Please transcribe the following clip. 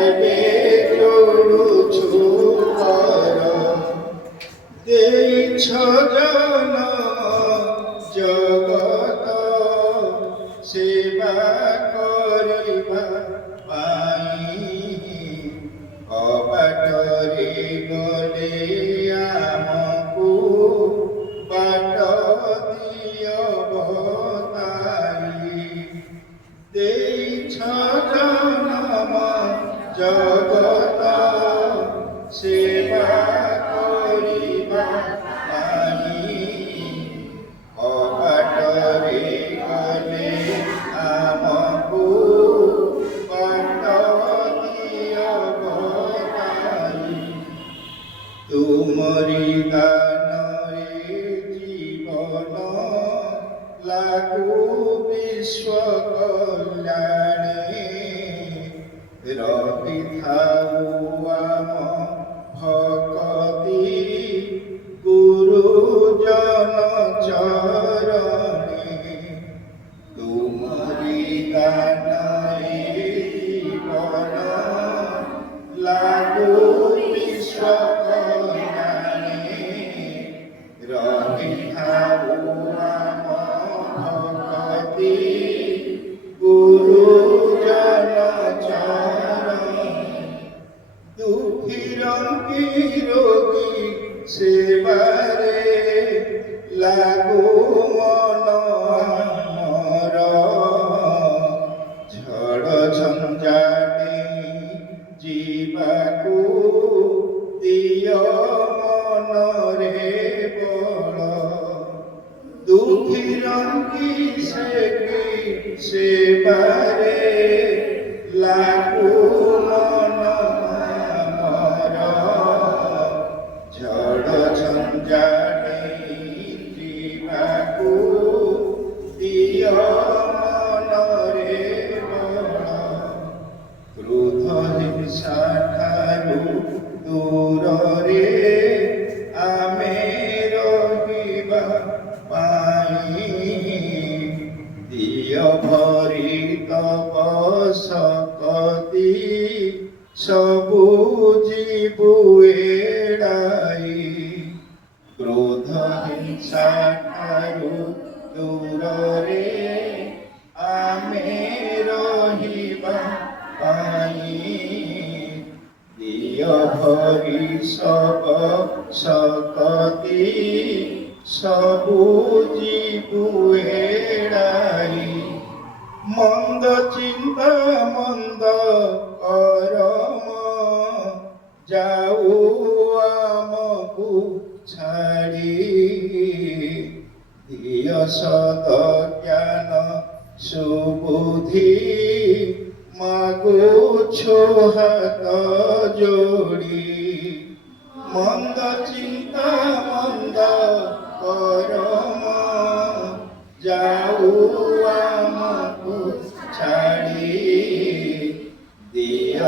ଏବେ ଯୋଡ଼ୁଛୁ ପର ଦେଇଛ ଜନମ ଜଗତ ସେବା କରିବା ପାଇଁ ଅବାଟରେ ଗଲେ ଆମକୁ ବାଟ ଦିଅ ବତାଇ ଦେଇଛ ଜନମ ଜଗତ ସେବା କରିବା ପାଇଁ ଅବାଟରେ ଗଲେ ଆମକୁ ବାଟ ଦିଅ ବତାଇ ତୁମରି ଦାନରେ ଜୀବନ ଲାଗୁ ବିଶ୍ୱ କଲ୍ୟାଣେ ରହିଥାଉ ଆମ ଭକ୍ତି ଗୁରୁଜନ ଚରଣେ ତୁମରି ଦାନରେ ଜୀବନ ଲାଗୁ ବିଶ୍ୱ କଲ୍ୟାଣେ ରହିଥାଉ ଆମ ଭକ୍ତି গুরুজন চরণে দুঃখী রোগী সেবারে লাগু মন আমার ঝড় ঝঞ্ঝাটে ଯିବାକୁ ଦିଅ ମନରେ ବଳ দুঃখী রঙ্গী সেবারে লাগু মন আমার ঝড় ঝঞ্ঝাটে ଯିବାକୁ ଦିଅ ମନରେ ବଳ ক্রোধ হিংসা ঠাରୁ দূରରେ ଆମେ ରହିବା ପାଇଁ ଦିଅ ଭରି ତବ ଶକ୍ତି ସବୁ ଯିବୁ ଏଡ଼ାଇ କ୍ରୋଧ ହିଂସା ଠାରୁ ଦୂରରେ ଆମେ ରହିବା ପାଇଁ ଦିଅ ଭରି ସବ ଶକ୍ତି ସବୁ ଯିବୁ ଏଡ଼ାଇ ମନ୍ଦ ଚିନ୍ତା ମନ୍ଦ କରମ ଯାଉ ଆମକୁ ଛାଡ଼ି ଦିଅ ସତ ଜ୍ଞାନ ସୁବୁଦ୍ଧି মাগুছো হাত জোড়ি মন্দ চিন্তা মন্দ করম যাও আমাকু ছাড়ি দিয়